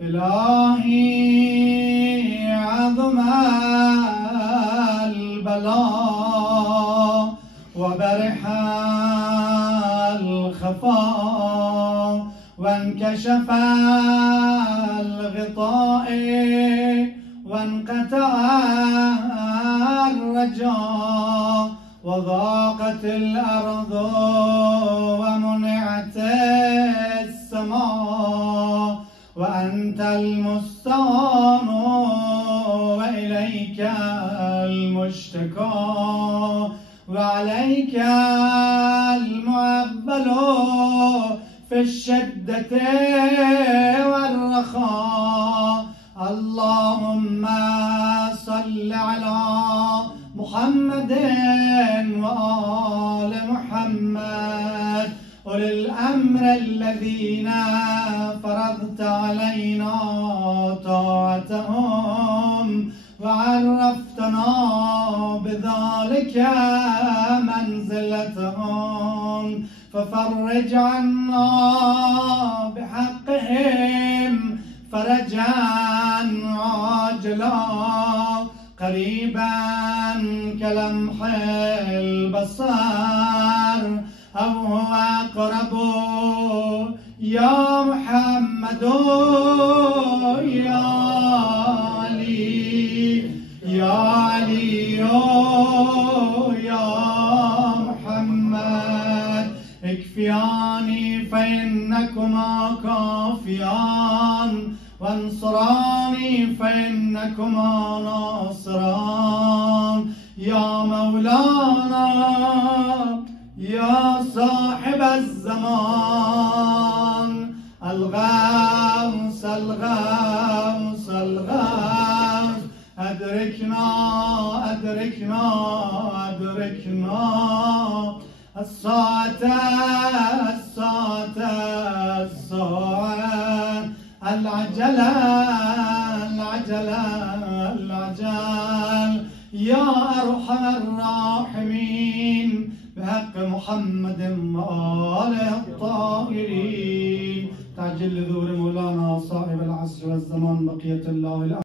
إلهي عظم البلاء وبرح الخفاء وانكشف الغطاء وانقطع الرجاء وضاقت الأرض ومنعت السماء وأنت المستعان وإليك المشتكى وعليك المعبل في الشدة والرخاء. اللهم صل على محمد وآل محمد أولي الأمر الذين فرضت علينا طاعتهم وعرفتنا بذلك منزلتهم ففرج عنا بحقهم فرجا عاجلا قريبا كلمح البصر أو هو أقرب يا محمد يا علي يا علي يا محمد اكفياني فإنكما كافيان وانصراني فإنكما ناصران يا مولانا يا صاحب الزمان الغوث الغوث الغوث أدركنا أدركنا أدركنا الساعة الساعة الساعة العجلة العجلة العجل يا أرحم الراحمين بحق محمد وآله الطاهرين تعجل لذور مولانا صاحب العصر والزمان بقية الله